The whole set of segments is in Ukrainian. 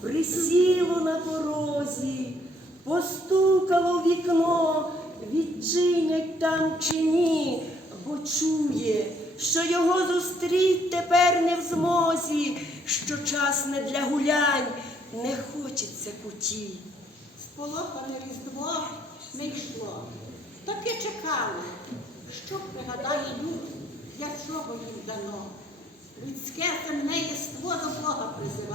присіло на порозі, постукало в вікно, відчинять там чи ні, бо чує, що його зустріть тепер не в змозі, що час не для гулянь не хочеться куті. Сполохане різдво не йшло, таке чекали, що пригадає люд, для чого їм дано. Людське темне єство до Бога призиває.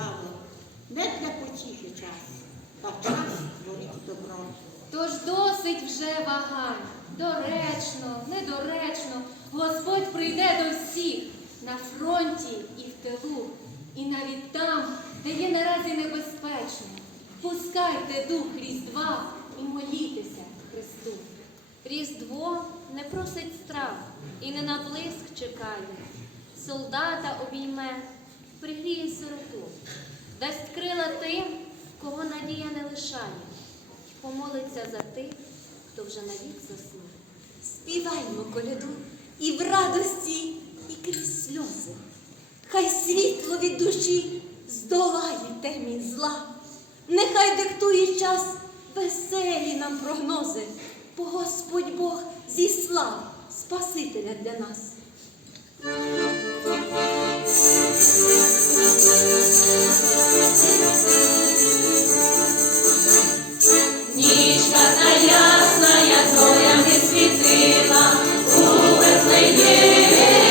Не для потіхи час, та час творить добро. Тож досить вже вагань. Доречно, недоречно, Господь прийде до всіх на фронті і в тилу, і навіть там, де є наразі небезпечно. Пускайте дух Різдва і молітеся Христу. Різдво не просить страв і не на блиск чекає. Солдата обійме, пригріє сироту, дасть крила тим, кого надія не лишає, помолиться за тих, хто вже навік заснув. Співаймо коляду і в радості, і крізь сльози. Хай світло від душі здолає темінь зла. Нехай диктує час веселі нам прогнози, бо Господь Бог зіслав Спасителя для нас. ясна, ясна зорям не світила, у веслеє.